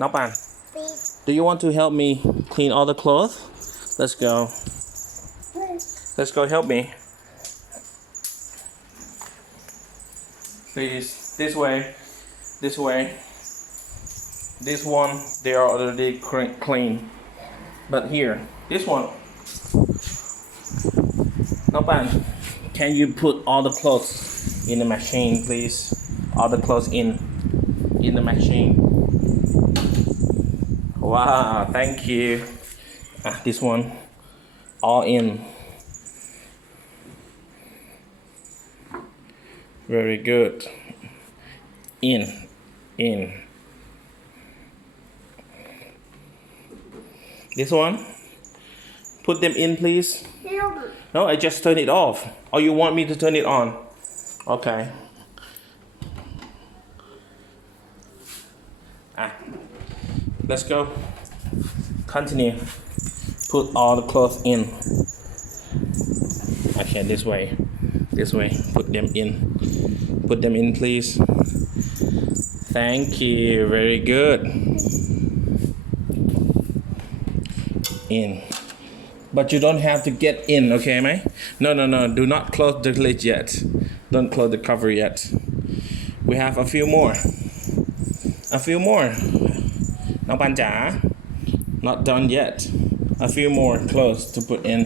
น้องปาน Please. Do you want to help me clean all the clothes? Let's go. Let's go help me. Please, this way. This way. This one, they are already clean. But here, this one. No pan. Can you put all the clothes in the machine, please? All the clothes in the machine. Wow, thank you. This one, all in. Very good. In. This one, put them in, please. No, I just turn it off. Or you want me to turn it on? Okay. Let's go. Continue. Put all the clothes in. Okay, this way. This way. Put them in. Put them in, please. Thank you. Very good. In. But you don't have to get in, okay, mate? No. Do not close the lid yet. Don't close the cover yet. We have a few more. A few more. น้องปันจ๋า Not done yet. A few more clothes to put in.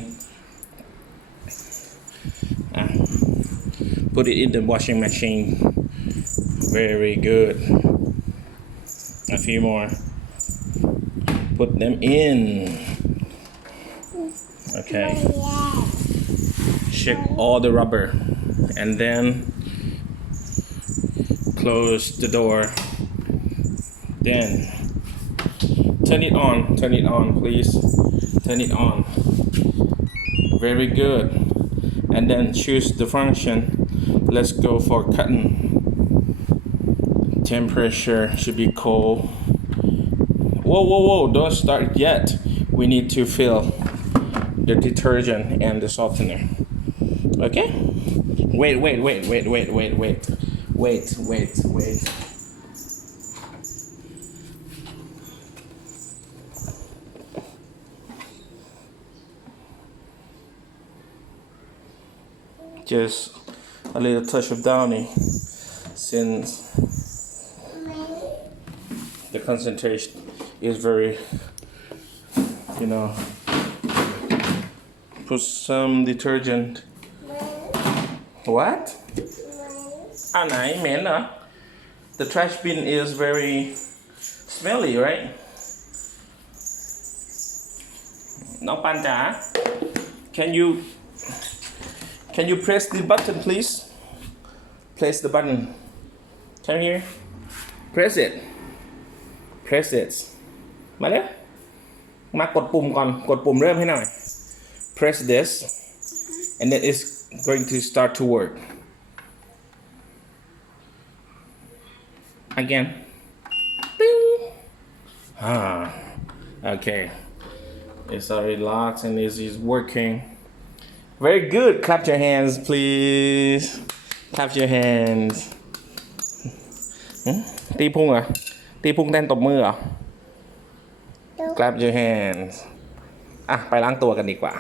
Put it in the washing machine. Very good. A few more. Put them in. Okay. Check all the rubber and then close the door. Then turn it on, please. Turn it on. Very good. And then choose the function. Let's go for cutting. Temperature should be cold. Whoa, don't start yet. We need to fill the detergent and the softener. Okay? Wait. Just a little touch of Downy since the concentration is very, put some detergent. What? ไหนเหม็นเหรอ The trash bin is very smelly, right? น้องปันจ๋า Can you press the button, please? Press the button. Come here. Press it.มาเร็วมากดปุ่มก่อน กดปุ่มเริ่มให้หน่อย Press this. And then it's going to start to work. Again. Ding. Okay. It's already locked and it is working. Very good. Clap your hands, please. Clap your hands. ตีพุงเหรอ ตีพุงเต้นตบมือเหรอ Clap your hands. ไปล้างตัวกันดีกว่า